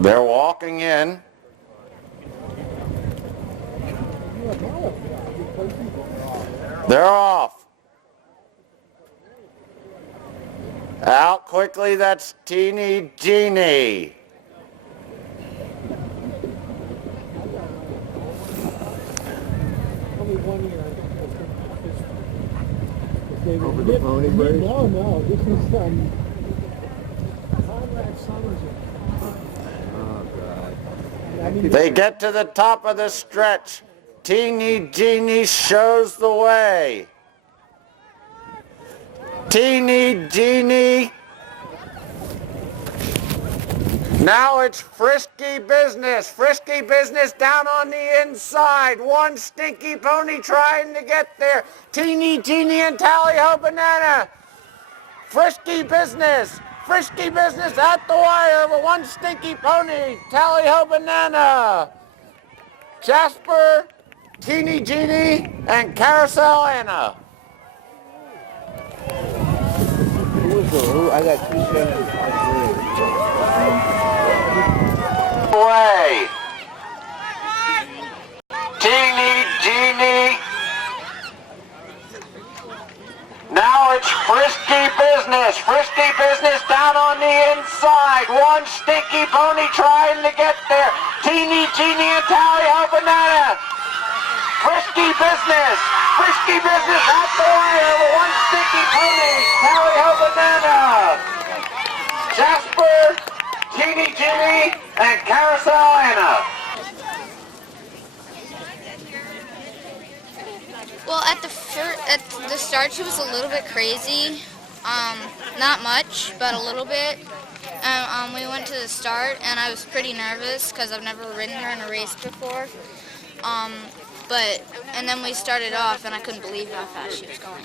They're walking in. They're off. Out quickly, that's Teeny Genie. Over the pony bridge? No, this is Oh, God. They get to the top of the stretch. Teeny Genie shows the way. Teeny Genie. Now it's Frisky Business. Frisky Business down on the inside. One stinky pony trying to get there. Teeny Genie and Tally-Ho Banana. Frisky Business. Frisky Business at the wire with one stinky pony. Tally-Ho Banana. Jasper, Teeny Genie, and Carousel Anna. Who was the who? I got 2 Away. Teeny Genie. Now it's Frisky Business. Frisky Business down on the inside. One stinky pony trying to get there. Teeny Genie and Tally-Ho Banana. Frisky Business. Frisky Business at the wire with one stinky pony. Tally-Ho Banana. Jasper, Teeny Genie, and Carousel Anna. Well, at the start, she was a little bit crazy. Not much, but a little bit. We went to the start, and I was pretty nervous because I've never ridden her in a race before. And then we started off, and I couldn't believe how fast she was going.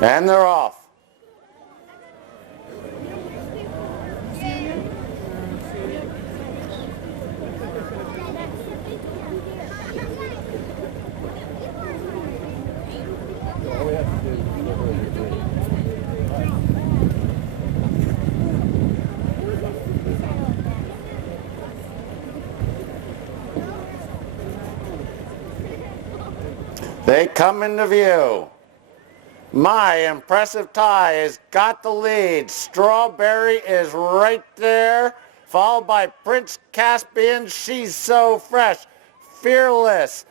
And they're off. They come into view. My Impressive Tie has got the lead. Strawberry is right there, followed by Prince Caspian. She's so fresh. Fearless,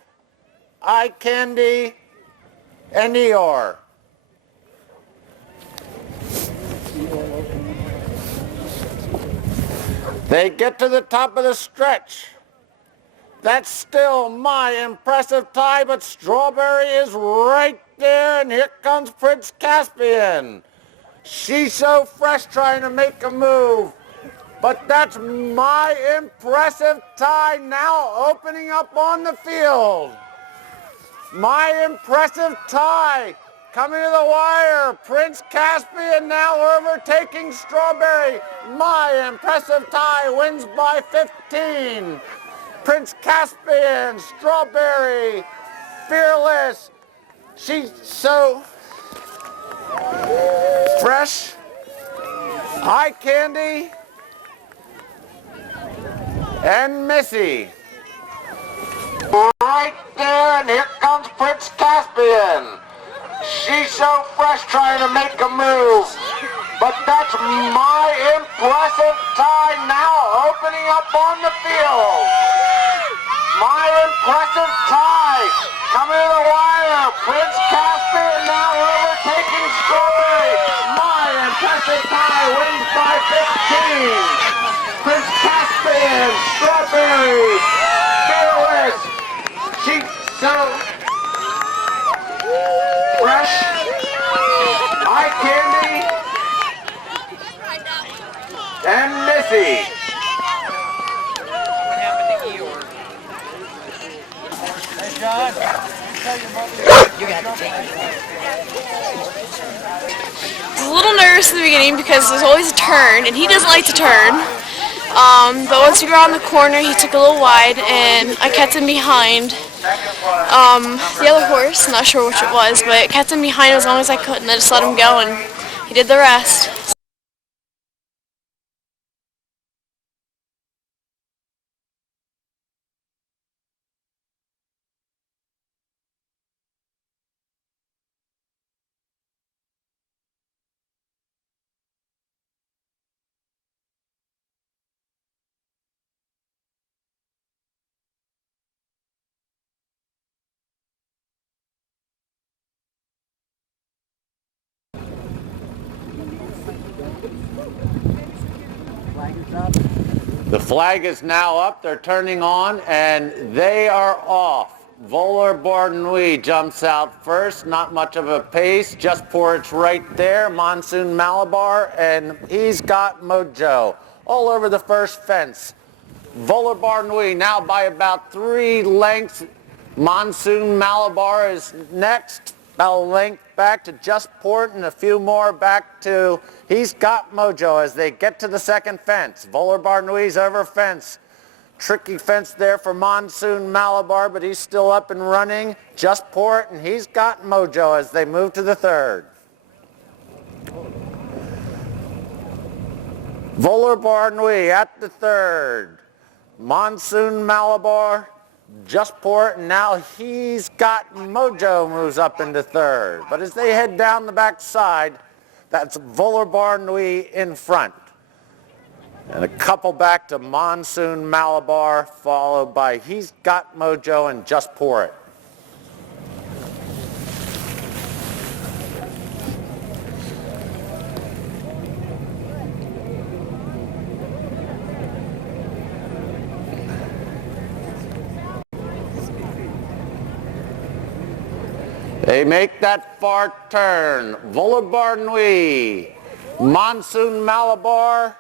Eye Candy, and Eeyore. They get to the top of the stretch. That's still My Impressive Tie, but Strawberry is right there, and here comes Prince Caspian. She's so fresh trying to make a move, but that's My Impressive Tie now opening up on the field. My Impressive Tie coming to the wire. Prince Caspian now overtaking Strawberry. My Impressive Tie wins by 15. Prince Caspian, Strawberry, Fearless. She's so fresh. Eye Candy and Missy. Right there, and here comes Prince Caspian. She's so fresh trying to make a move. But that's My Impressive Tie now opening up on the field. My Impressive Tie coming to the wire. Prince Caspian now overtaking Strawberry. My Impressive Tie wins by 15. Prince Caspian, Strawberry, Fearless. She's so fresh. Eye Candy and Missy. I was a little nervous in the beginning because there's always a turn, and he doesn't like to turn. But once we got around the corner, he took a little wide, and I kept him behind. The other horse, not sure which it was, but I kept him behind as long as I could, and I just let him go, and he did the rest. The flag is now up, they're turning on, and they are off. Voller Barnouille jumps out first, not much of a pace, just Port's right there, Monsoon Malabar, and he's got Mojo all over the first fence. Voller Barnouille now by about 3 lengths. Monsoon Malabar is next, about a length back to Just Port and a few more back to He's Got Mojo as they get to the second fence. Voller Barnouille's over fence. Tricky fence there for Monsoon Malabar, but he's still up and running. Just Port and He's Got Mojo as they move to the third. Voller Barnouille at the third. Monsoon Malabar, Just Port, and now He's Got Mojo moves up into third. But as they head down the back side, that's Voller Barnouille in front. And a couple back to Monsoon Malabar, followed by He's Got Mojo and Just Port. They make that far turn. Voller Barnouille, Monsoon Malabar,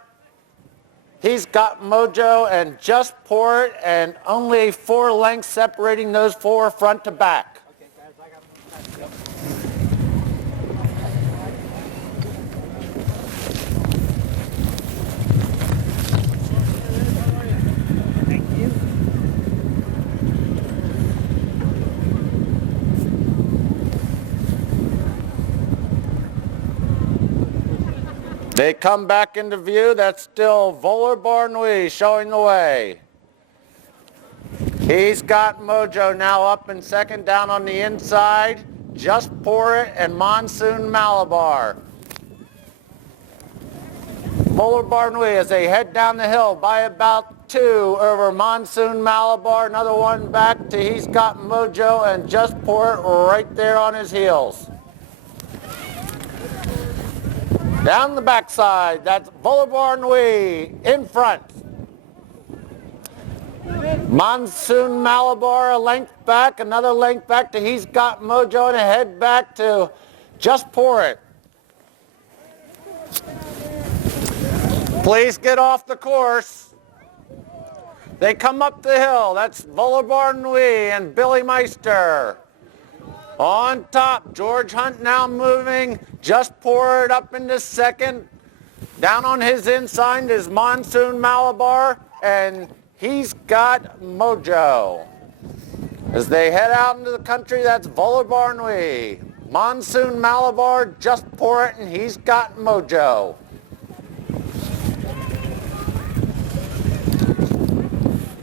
He's Got Mojo and Just Port, and only 4 lengths separating those 4 front to back. They come back into view. That's still Voller Barnouille showing the way. He's Got Mojo now up in second, down on the inside. Just Port and Monsoon Malabar. Voller Barnouille as they head down the hill by about 2 over Monsoon Malabar. Another one back to He's Got Mojo and Just Port right there on his heels. Down the backside, that's Voller Barnouille in front. Monsoon Malabar a length back, another length back to He's Got Mojo, and a head back to Just Port. Please get off the course. They come up the hill. That's Voller Barnouille and Billy Meister. On top, George Hunt now moving. Just Port up into second. Down on his inside is Monsoon Malabar, and He's Got Mojo. As they head out into the country, that's Voller Barnouille, Monsoon Malabar, Just Port, and He's Got Mojo.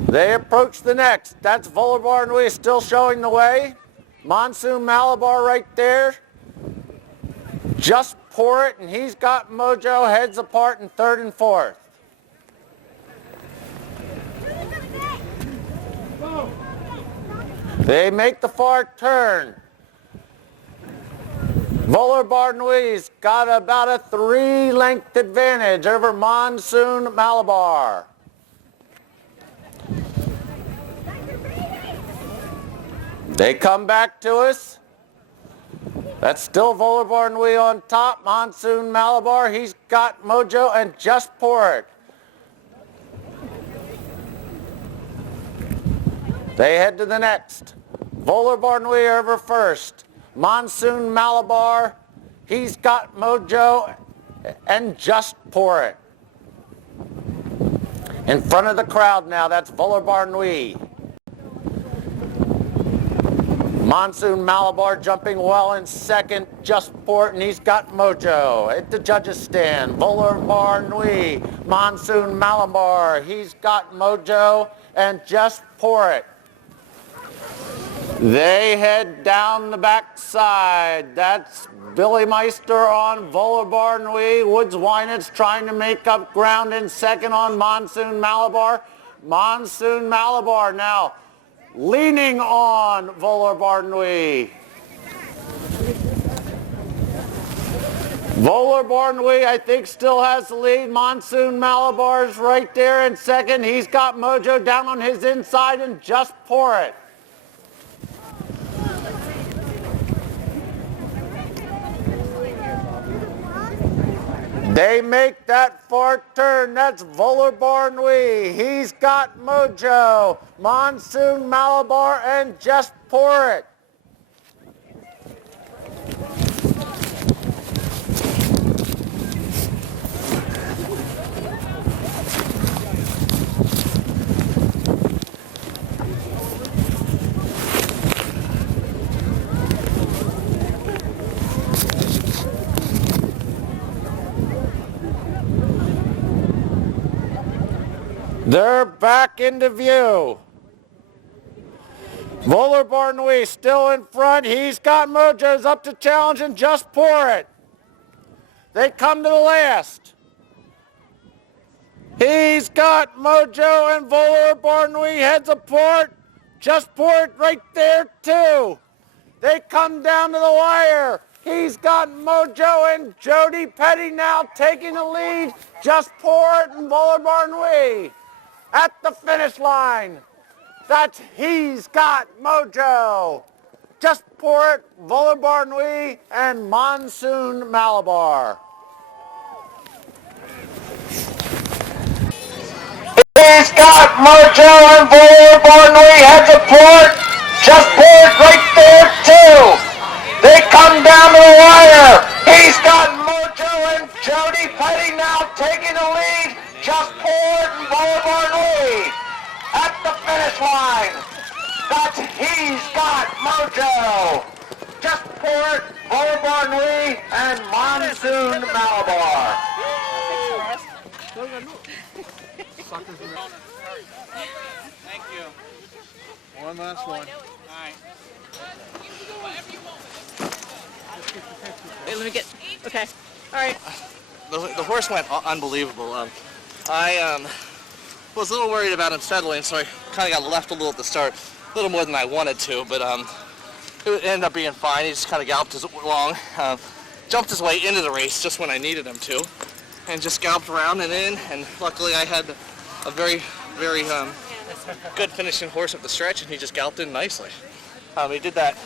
They approach the next. That's Voller Barnouille still showing the way. Monsoon Malabar right there. Just Port and He's Got Mojo heads apart in third and fourth. They make the far turn. Voller Barnouille's got about a 3-length advantage over Monsoon Malabar. They come back to us. That's still Voller Barnouille on top. Monsoon Malabar, He's Got Mojo, and Just Port. They head to the next. Volar Barnui over first. Monsoon Malabar, he's got mojo, and Just Pour It. In front of the crowd now, that's Volar Barnui. Monsoon Malabar jumping well in second, Just Pour It, and he's got mojo. At the judges stand, Volar Barnui, Monsoon Malabar, he's got mojo, and Just Pour It. They head down the backside. That's Billy Meister on Volar Barnui. Woods Wynant's trying to make up ground in second on Monsoon Malabar. Monsoon Malabar now leaning on Volar Barnui. Volar Barnui, I think, still has the lead. Monsoon Malabar's right there in second. He's got mojo down on his inside, and Just Pour It. They make that far turn. That's Volar Barnui. He's got mojo. Monsoon Malabar and Just Pour It. They're back into view. Volar Barnui still in front. He's got mojos up to challenge and Just Pour It. They come to the last. He's got mojo and Volar Barnui heads a port. Just Pour It right there too. They come down to the wire. He's got mojo and Jody Petty now taking the lead. Just Pour It and Volar Barnui at the finish line. That's He's Got Mojo. Just Pour It, Volar Barnui, and Monsoon Malabar. He's Got Mojo and Volar Barnui heads a port. Just Pour It right there too. They come down to the wire. He's Got Mojo and Jody Petty now taking the lead. Just Pour It and Volar Barnui at the finish line. That's He's Got Mojo. Just Pour It, Volar Barnui, and Monsoon Malabar. Thank you. One last one. All right. Wait, let me get, okay, all right. The horse went unbelievable. I was a little worried about him settling, so I kind of got left a little at the start, a little more than I wanted to, but it ended up being fine. He just kind of galloped along, jumped his way into the race just when I needed him to, and just galloped around and in, and luckily I had a very, very good finishing horse up the stretch, and he just galloped in nicely. He did that.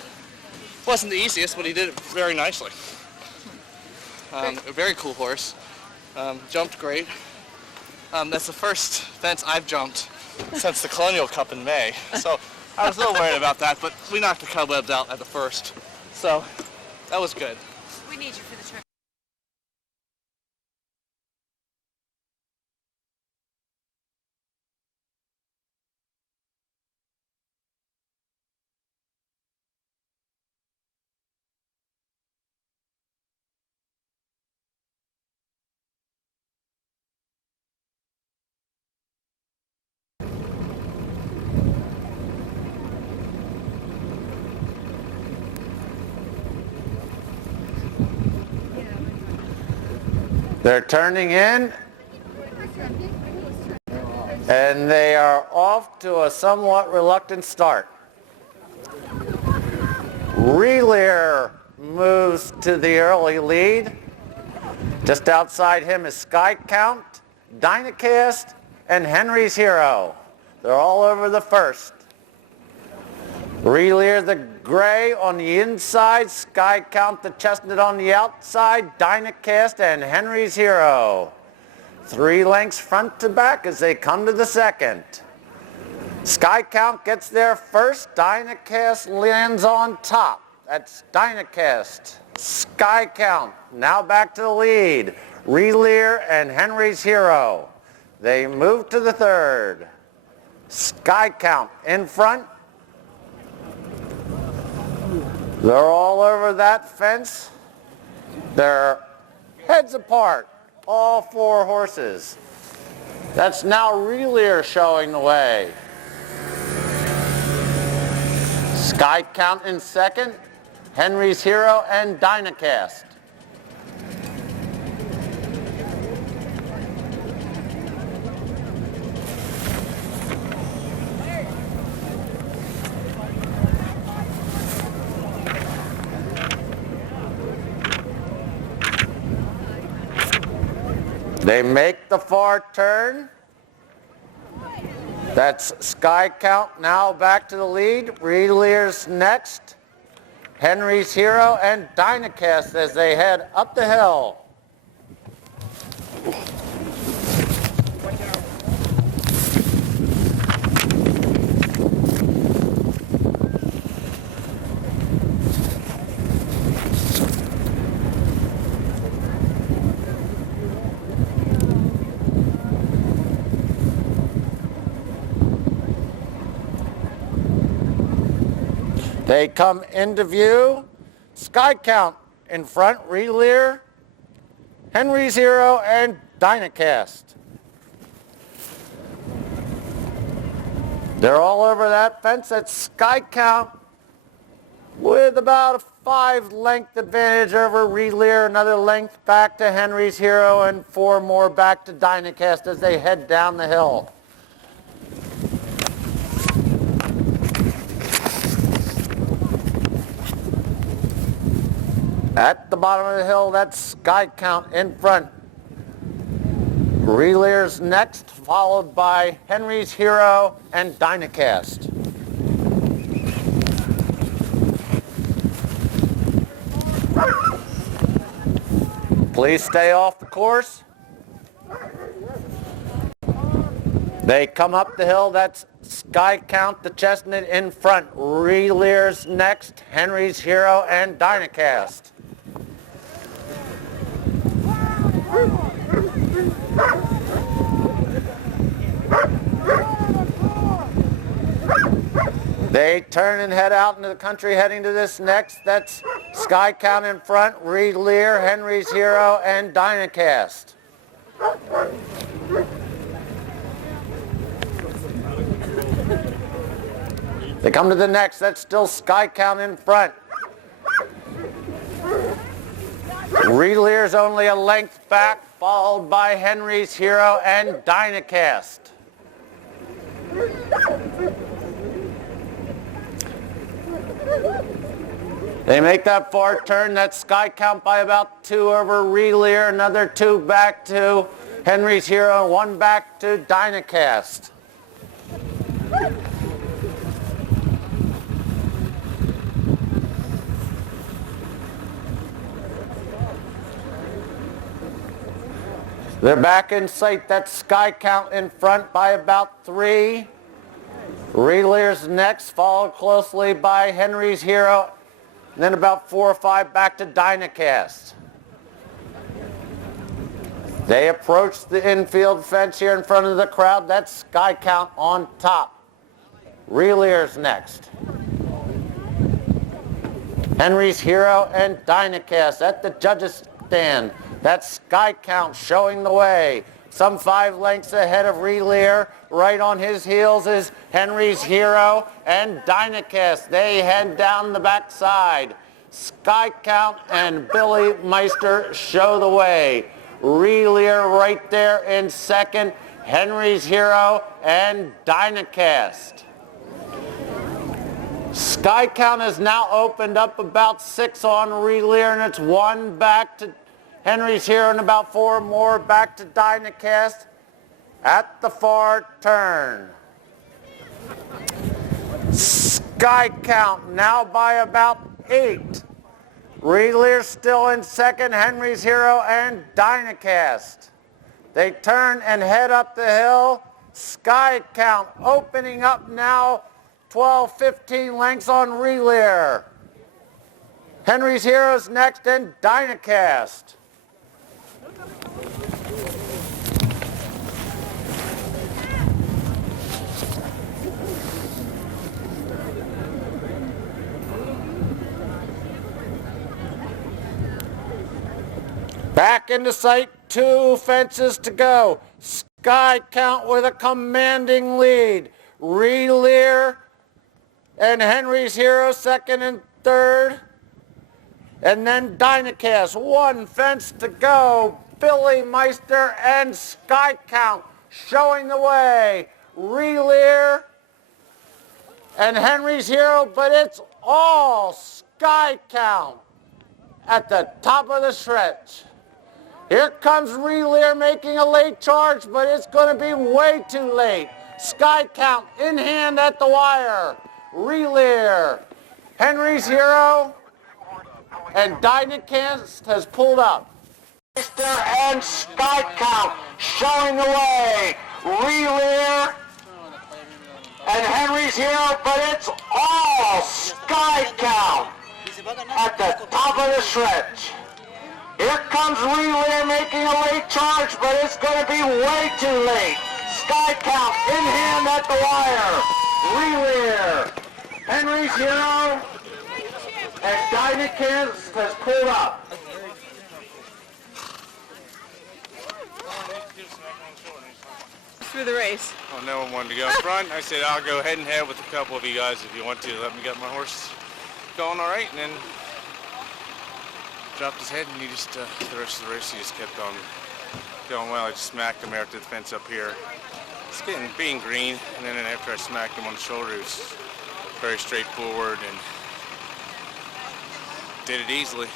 Wasn't the easiest, but he did it very nicely. A very cool horse. Jumped great. That's the first fence I've jumped since the Colonial Cup in May. So I was a little worried about that, but we knocked the cobwebs out at the first. So that was good. We need you for the trip. They're turning in, and they are off to a somewhat reluctant start. Relier moves to the early lead. Just outside him is Sky Count, Dynacast, and Henry's Hero. They're all over the first. Relier the gray on the inside, Sky Count the chestnut on the outside, Dynacast and Henry's Hero. 3 lengths front to back as they come to the second. Sky Count gets there first. Dynacast lands on top. That's Dynacast. Sky Count now back to the lead. Relier and Henry's Hero. They move to the third. Sky Count in front. They're all over that fence. They're heads apart, all four horses. That's now Relier showing the way. Sky Count in second, Henry's Hero and Dynacast. They make the far turn. That's Sky Count now back to the lead. Relier's next. Henry's Hero and Dynacast as they head up the hill. They come into view. Sky Count in front, Relier, Henry's Hero, and Dynacast. They're all over that fence. That's Sky Count with about a 5-length advantage over Relier, another length back to Henry's Hero, and 4 more back to Dynacast as they head down the hill. At the bottom of the hill, that's Sky Count in front. Relier's next, followed by Henry's Hero and Dynacast. Please stay off the course. They come up the hill, that's Sky Count, the chestnut in front. Relier's next, Henry's Hero and Dynacast. They turn and head out into the country heading to this next. That's Sky Count in front, Relier, Henry's Hero, and Dynacast. They come to the next. That's still Sky Count in front. Relier's only a length back, followed by Henry's Hero and Dynacast. They make that far turn. That's Sky Count by about 2 over Relier, another 2 back to Henry's Hero, 1 back to Dynacast. They're back in sight. That's Sky Count in front by about 3. Relier's next, followed closely by Henry's Hero, and then about 4 or 5 back to Dynacast. They approach the infield fence here in front of the crowd. That's Sky Count on top. Relier's next. Henry's Hero and Dynacast at the judges' stand. That's Sky Count showing the way. Some 5 lengths ahead of Relier. Right on his heels is Henry's Hero and Dynacast. They head down the backside. Sky Count and Billy Meister show the way. Relier right there in second. Henry's Hero and Dynacast. Sky Count has now opened up about 6 on Relier, and it's 1 back to Henry's Hero and about 4 more back to Dynacast at the far turn. Sky Count now by about 8. Relier still in second, Henry's Hero and Dynacast. They turn and head up the hill. Sky Count opening up now, 12-15 lengths on Relier. Henry's Heroes next, and Dynacast. Back into sight, 2 fences to go. Sky Count with a commanding lead. Relier and Henry's Hero second and third. And then Dynacast, 1 fence to go. Billy Meister and Sky Count showing the way. Relier and Henry's Hero, but it's all Sky Count at the top of the stretch. Here comes Relier making a late charge, but it's going to be way too late. Sky Count in hand at the wire. Relier, Henry's Hero, and Dynacast has pulled up. And Sky Count showing the way. Relier and Henry's Hero, but it's all Sky Count at the top of the stretch. Here comes Relier making a late charge, but it's going to be way too late. Sky Count in hand at the wire. Relier, Henry's Hero, and Dynacast has pulled up. Through the race. Well, no one wanted to go in front. I said, I'll go head and head with a couple of you guys if you want to. Let me get my horse going all right, and then dropped his head, and he just, the rest of the race, he just kept on going well. I just smacked him after the fence up here. It's being green, and then after I smacked him on the shoulder, it was very straightforward and did it easily.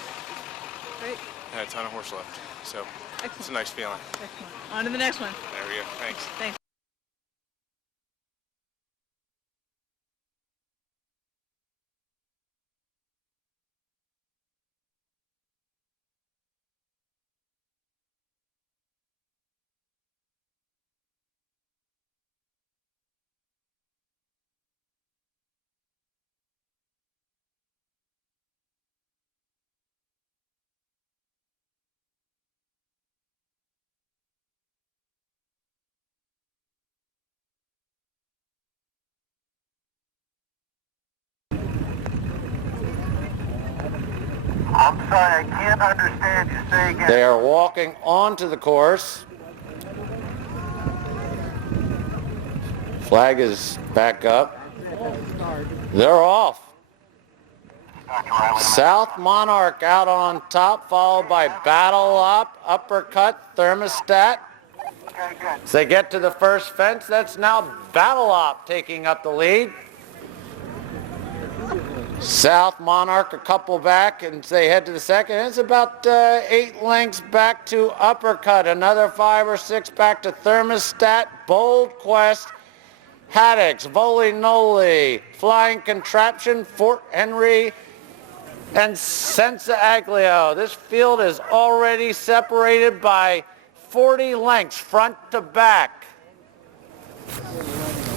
Great. Had a ton of horse left, so Excellent. It's a nice feeling. Excellent. On to the next one. There we go. Thanks. Thanks. I'm sorry, I can't understand you. Say again. They are walking onto the course. Flag is back up. They're off. South Monarch out on top, followed by Battle Up, Uppercut, Thermostat. Okay, good. As they get to the first fence, that's now Battle Up taking up the lead. South Monarch a couple back, and they head to the second. It's about 8 lengths back to Uppercut, another 5 or 6 back to Thermostat, Bold Quest, Haddix, Voli Noli, Flying Contraption, Fort Henry, and Senza Aglio. This field is already separated by 40 lengths front to back.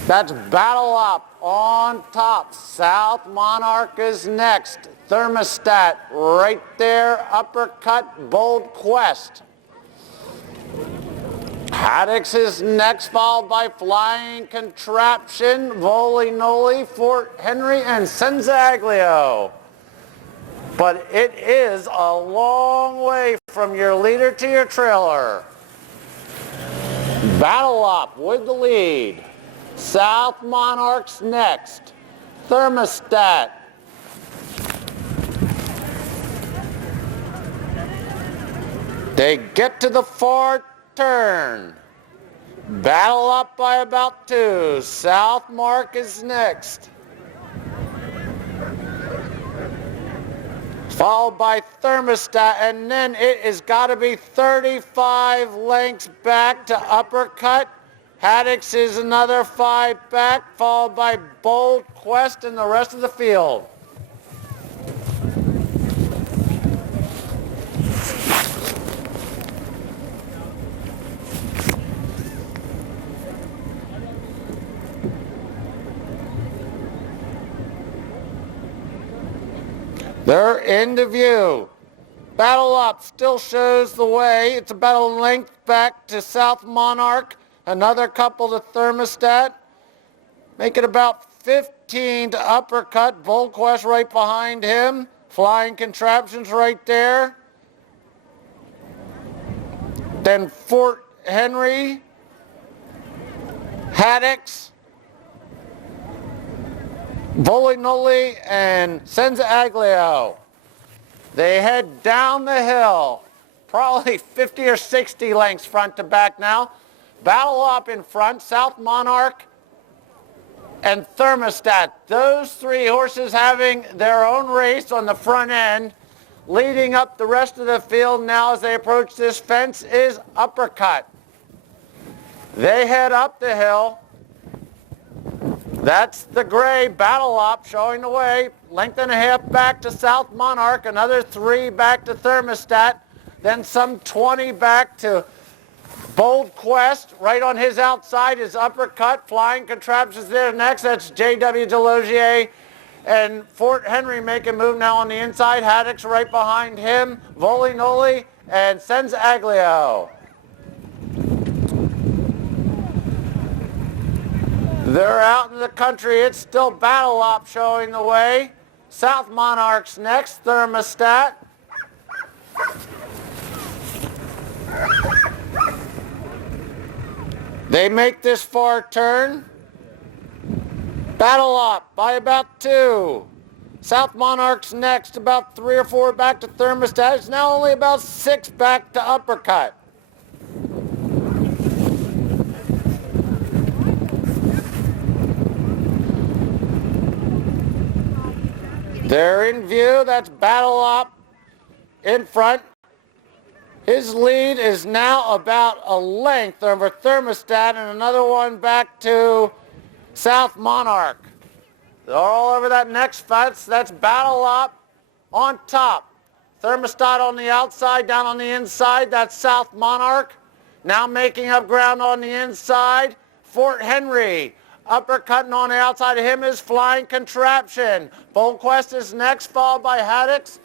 That's Battle Up on top. South Monarch is next. Thermostat right there. Uppercut, Bold Quest. Haddix is next, followed by Flying Contraption, Voli Noli, Fort Henry, and Senza Aglio. But it is a long way from your leader to your trailer. Battle Up with the lead. South Monarch's next. Thermostat. They get to the far turn. Battle Up by about 2. South Mark is next. Followed by Thermostat, and then it has got to be 35 lengths back to Uppercut. Haddix is another 5 back, followed by Bold Quest and the rest of the field. They're into view. Battle Up still shows the way. It's about a length back to South Monarch. Another couple to Thermostat. Make it about 15 to Uppercut. Volquest right behind him. Flying Contraptions right there. Then Fort Henry. Haddocks. Volinoli and Senza Aglio. They head down the hill, probably 50 or 60 lengths front to back now. Battle Up in front, South Monarch and Thermostat. Those three horses having their own race on the front end. Leading up the rest of the field now as they approach this fence is Uppercut. They head up the hill. That's the gray Battle Up showing the way. Length and a half back to South Monarch, another 3 back to Thermostat, then some 20 back to Bold Quest. Right on his outside is Uppercut. Flying Contraptions there next. That's J.W. Delogier and Fort Henry make a move now on the inside. Haddocks right behind him. Volinoli and Senza Aglio. They're out in the country. It's still Battle Up showing the way. South Monarch's next, Thermostat. They make this far turn. Battle Up by about 2. South Monarch's next, about 3 or 4 back to Thermostat. It's now only about 6 back to Uppercut. They're in view. That's Battle Up in front. His lead is now about a length over Thermostat and another one back to South Monarch. They're all over that next fence. That's Battle Up on top. Thermostat on the outside, down on the inside. That's South Monarch. Now making up ground on the inside. Fort Henry. Uppercutting on the outside of him is Flying Contraption. Bold Quest is next, followed by Haddocks,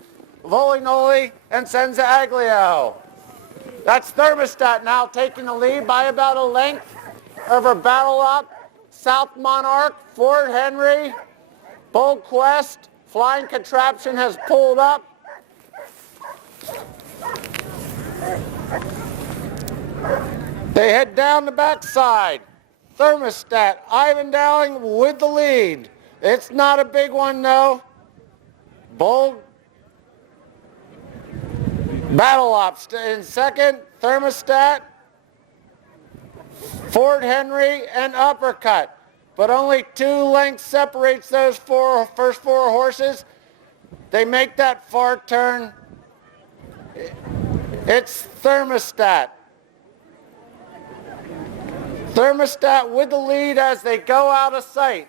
Volinoli, and Senza Aglio. That's Thermostat now taking the lead by about a length over Battle Up, South Monarch, Fort Henry, Bold Quest, Flying Contraption has pulled up. They head down the backside. Thermostat, Ivan Dowling with the lead. It's not a big one though. Bold Battle Up in second. Thermostat, Fort Henry, and Uppercut. But only 2 lengths separates those first 4 horses. They make that far turn. It's Thermostat. Thermostat with the lead as they go out of sight.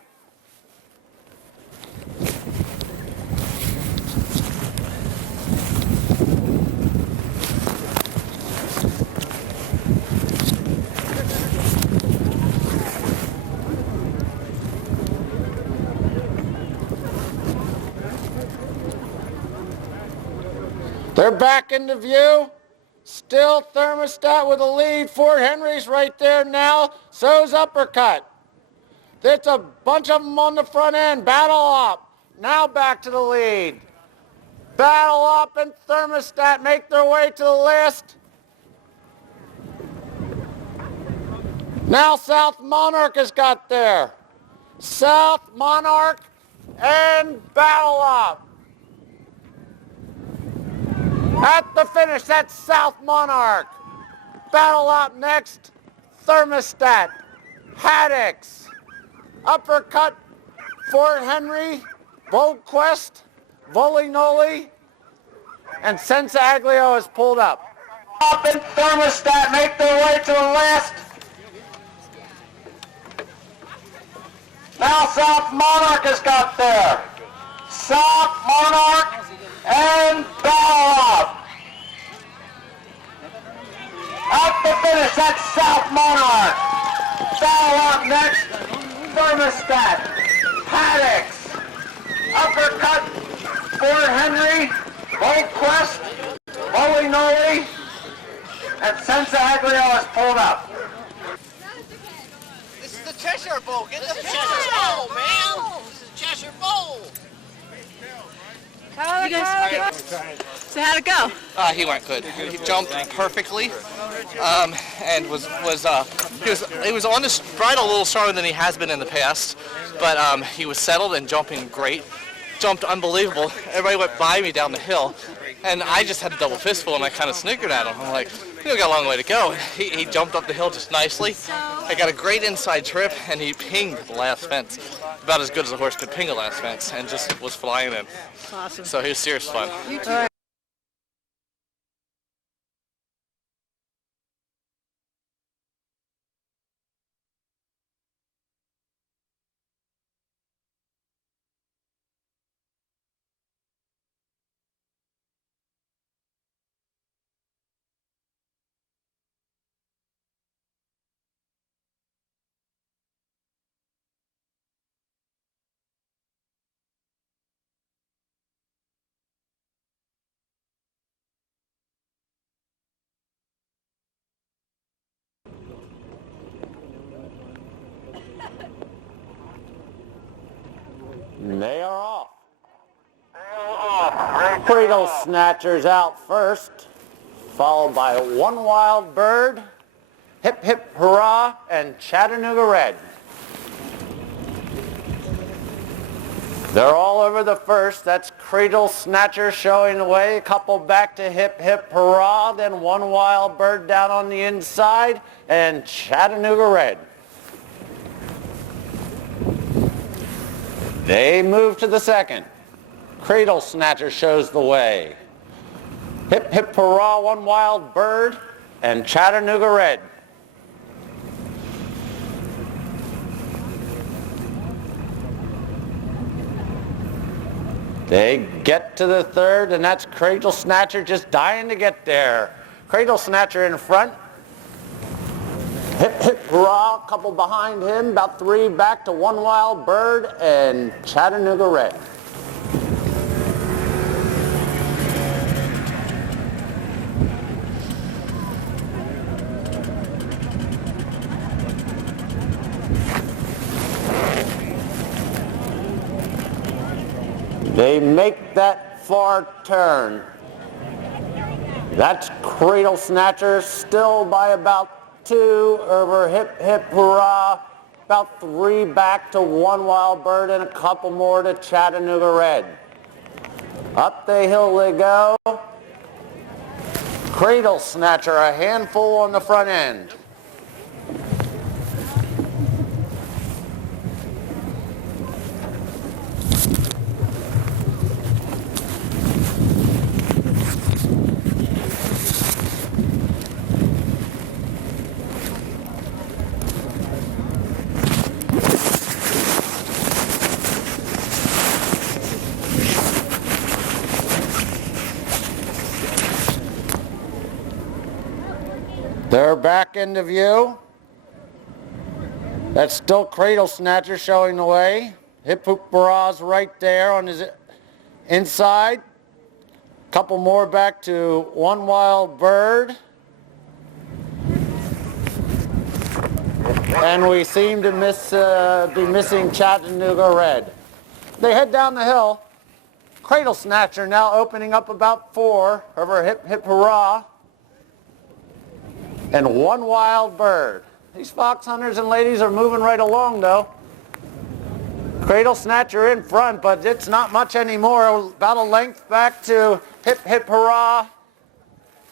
They're back into view. Still Thermostat with the lead. Fort Henry's right there now. So's Uppercut. There's a bunch of them on the front end. Battle Up. Now back to the lead. Battle Up and Thermostat make their way to the list. Now South Monarch has got there. South Monarch and Battle Up. At the finish, that's South Monarch. Battle Up next, Thermostat, Haddocks, Uppercut, Fort Henry, Bold Quest, Volinoli, and Senza Aglio is pulled up. Up and Thermostat make their way to the last. Now South Monarch has got there. South Monarch and Battle Up. At the finish, that's South Monarch. Battle Up next, Thermostat, Haddocks, Uppercut, Fort Henry, White Quest, Holy Noli, and Senza Aglio is pulled up. This is the Cheshire Bowl. Get the Cheshire Bowl, man. This is the Cheshire Bowl. So how'd it go? He went good. He jumped perfectly, and was he was on his bridle a little stronger than he has been in the past, but he was settled and jumping great. Jumped unbelievable. Everybody went by me down the hill, and I just had a double fistful, and I kind of snickered at him. I'm like, "You got a long way to go." He jumped up the hill just nicely. I got a great inside trip, and he pinged the last fence, about as good as a horse could ping a last fence, and just was flying in. Awesome. So he was serious fun. They are off. Cradle Snatchers out first, followed by One Wild Bird, Hip Hip Hurrah, and Chattanooga Red. They're all over the first. That's Cradle Snatcher showing the way. A couple back to Hip Hip Hurrah, then One Wild Bird down on the inside, and Chattanooga Red. They move to the second. Cradle Snatcher shows the way. Hip Hip Hurrah, One Wild Bird, and Chattanooga Red. They get to the third, and that's Cradle Snatcher just dying to get there. Cradle Snatcher in front. Hip Hip Hurrah, a couple behind him, about three back to One Wild Bird and Chattanooga Red. They make that far turn. That's Cradle Snatcher still by about 2 over Hip Hip Hurrah, about 3 back to One Wild Bird and a couple more to Chattanooga Red. Up the hill they go. Cradle Snatcher a handful on the front end. They're back into view. That's still Cradle Snatcher showing the way. Hip Hoop Hurrah's right there on his inside. Couple more back to One Wild Bird. And we seem to be missing Chattanooga Red. They head down the hill. Cradle Snatcher now opening up about 4 over Hip Hip Hurrah. And One Wild Bird. These fox hunters and ladies are moving right along though. Cradle Snatcher in front, but it's not much anymore. About a length back to Hip Hip Hurrah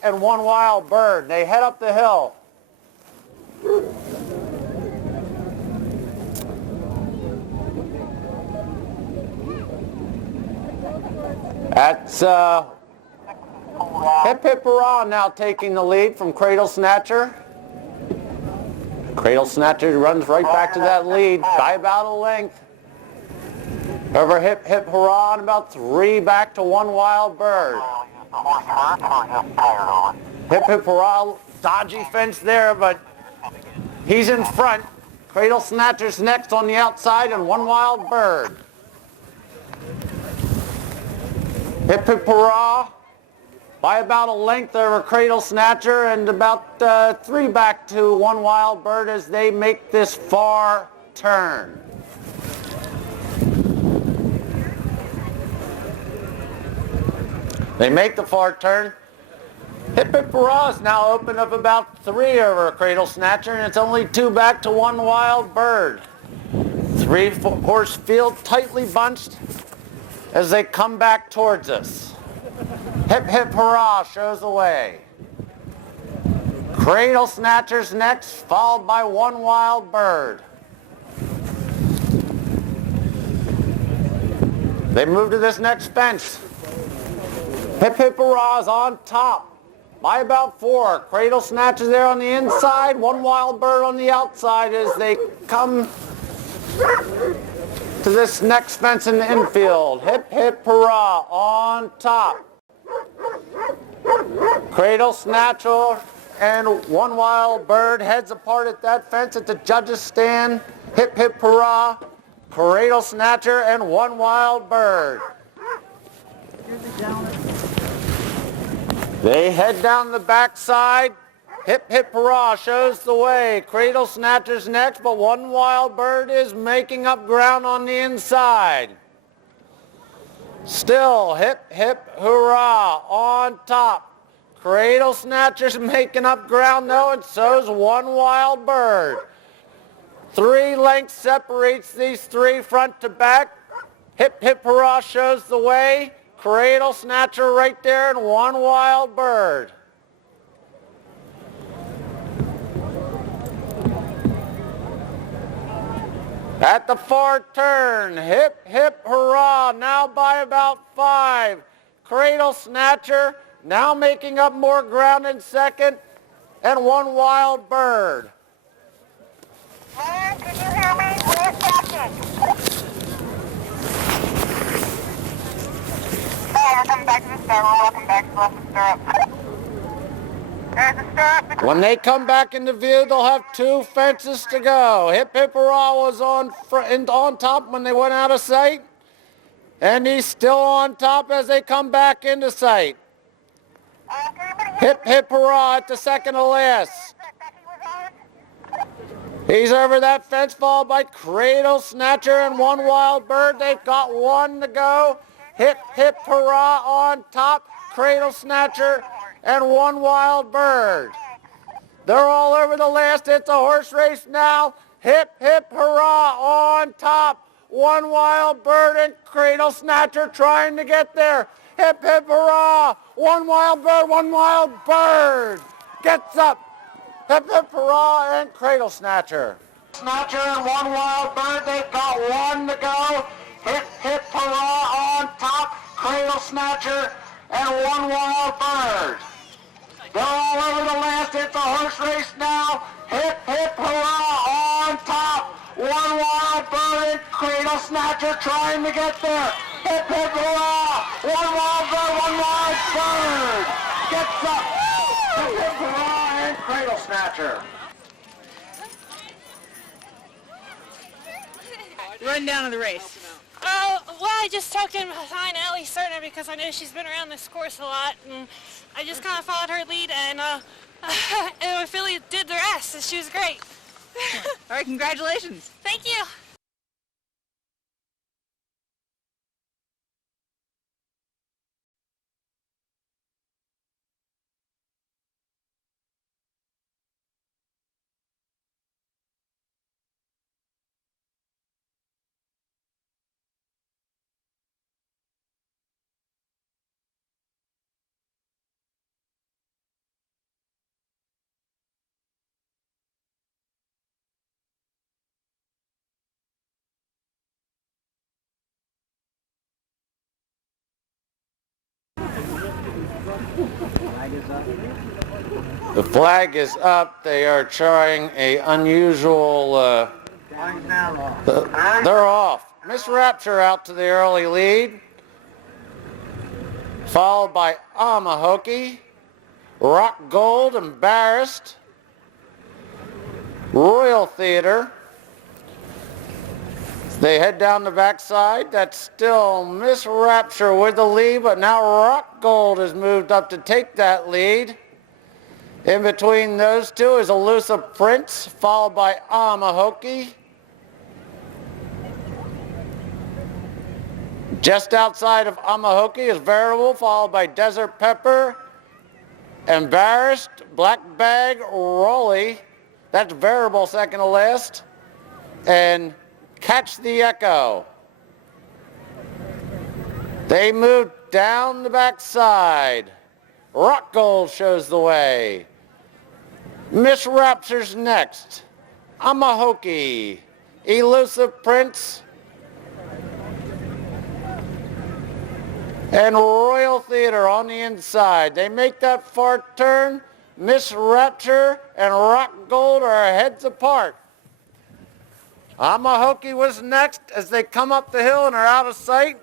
and One Wild Bird. They head up the hill. That's Hip Hip Hurrah now taking the lead from Cradle Snatcher. Cradle Snatcher runs right back to that lead by about a length. Over Hip Hip Hurrah and about 3 back to One Wild Bird. Hip Hip Hurrah, dodgy fence there, but he's in front. Cradle Snatcher's next on the outside and One Wild Bird. Hip Hip Hurrah by about a length over Cradle Snatcher and about 3 back to One Wild Bird as they make this far turn. They make the far turn. Hip Hip Hurrah is now open up about 3 over Cradle Snatcher, and it's only 2 back to One Wild Bird. 3-horse field tightly bunched as they come back towards us. Hip Hip Hurrah shows the way. Cradle Snatcher's next, followed by One Wild Bird. They move to this next fence. Hip Hip Hurrah is on top by about 4. Cradle Snatcher there on the inside, One Wild Bird on the outside as they come to this next fence in the infield. Hip Hip Hurrah on top. Cradle Snatcher and One Wild Bird heads apart at that fence at the judges' stand. Hip Hip Hurrah, Cradle Snatcher and One Wild Bird. They head down the backside. Hip Hip Hurrah shows the way. Cradle Snatcher's next, but One Wild Bird is making up ground on the inside. Still, Hip Hip Hurrah on top. Cradle Snatcher's making up ground though, and so's One Wild Bird. 3 lengths separates these 3 front to back. Hip Hip Hurrah shows the way. Cradle Snatcher right there and One Wild Bird. At the far turn, Hip Hip Hurrah now by about 5. Cradle Snatcher now making up more ground in second, and One Wild Bird. Ma'am, can you hear me? We're second. Welcome back to the stirrup. Welcome back to the stirrup. There's a stirrup. When they come back into view, they'll have 2 fences to go. Hip Hip Hurrah was on top when they went out of sight, and he's still on top as they come back into sight. Hip Hip Hurrah at the second to last. He's over that fence, followed by Cradle Snatcher and One Wild Bird. They've got 1 to go. Hip Hip Hurrah on top, Cradle Snatcher and One Wild Bird. They're all over the last. It's a horse race now. Hip Hip Hurrah on top. One Wild Bird and Cradle Snatcher trying to get there. Hip Hip Hurrah. One Wild Bird, One Wild Bird gets up. Hip Hip Hurrah and Cradle Snatcher. Snatcher and One Wild Bird, they've got 1 to go. Hip Hip Hurrah on top, Cradle Snatcher and One Wild Bird. They're all over the last. It's a horse race now. Hip Hip Hurrah on top. One Wild Bird and Cradle Snatcher trying to get there. Hip Hip Hurrah. One Wild Bird, One Wild Bird gets up. Hip Hip Hurrah and Cradle Snatcher. Rundown of the race. Well, I just tucked in behind Ellie Cerner because I know she's been around this course a lot, and I just kind of followed her lead, and Philly did the rest, and she was great. All right, congratulations. Thank you. The flag is up. They are trying a unusual, they're off. Miss Rapture out to the early lead, followed by Amahoki, Rock Gold, Embarrassed, Royal Theater, They head down the backside. That's still Miss Rapture with the lead, but now Rock Gold has moved up to take that lead. In between those two is Elusive Prince, followed by Amahoki. Just outside of Amahoki is Variable, followed by Desert Pepper, Embarrassed, Black Bag, Rolly. That's Variable second to last. And Catch the Echo. They move down the backside. Rock Gold shows the way. Miss Rapture's next. Amahoki, Elusive Prince, and Royal Theater on the inside. They make that far turn. Miss Rapture and Rock Gold are heads apart. Amahoki was next as they come up the hill and are out of sight.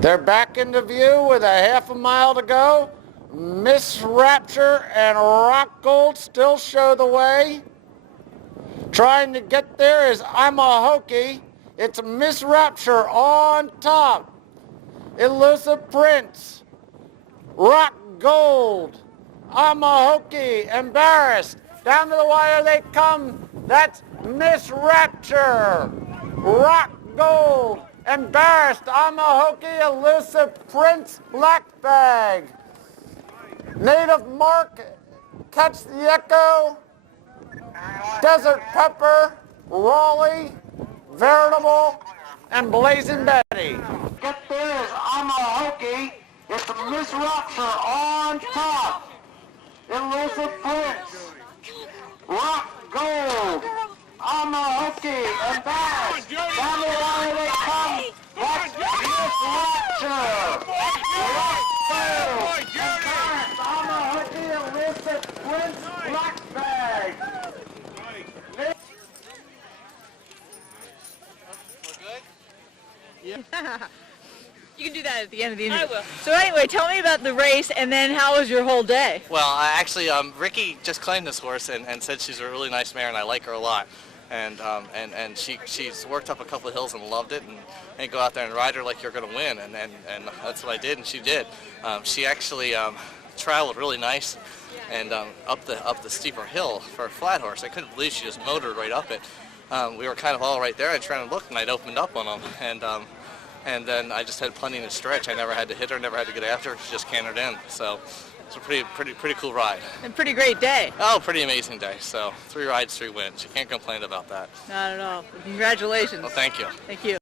They're back into view with a half a mile to go. Miss Rapture and Rock Gold still show the way. Trying to get there is Amahoki. It's Miss Rapture on top. Elusive Prince, Rock Gold, Amahoki, Embarrassed. Down to the wire they come. That's Miss Rapture, Rock Gold, Embarrassed, Amahoki, Elusive Prince, Black Bag. Native Mark, Catch the Echo, Desert Pepper, Raleigh, Veritable, and Blazing Betty. Get there is Amahoki. It's Miss Rapture on top. Elusive Prince, Rock Gold, Amahoki, and Bass. Down the line they come. That's Miss Rapture. Rock Gold, and Bass. Amahoki, Elusive Prince, Black Bag. You can do that at the end of the interview. I will. So anyway, tell me about the race, and then how was your whole day? Well, Ricky just claimed this horse and said she's a really nice mare, and I like her a lot. And she's worked up a couple of hills and loved it, and go out there and ride her like you're going to win, and that's what I did, and she did. She actually traveled really nice, and up the steeper hill for a flat horse. I couldn't believe she just motored right up it. We were kind of all right there. I trying to look, and I'd opened up on them, and then I just had plenty to stretch. I never had to hit her, never had to get after her. She just cantered in. So it's a pretty cool ride. And pretty great day. Oh, pretty amazing day. So 3 rides, 3 wins. You can't complain about that. Not at all. Congratulations. Well, thank you. Thank you.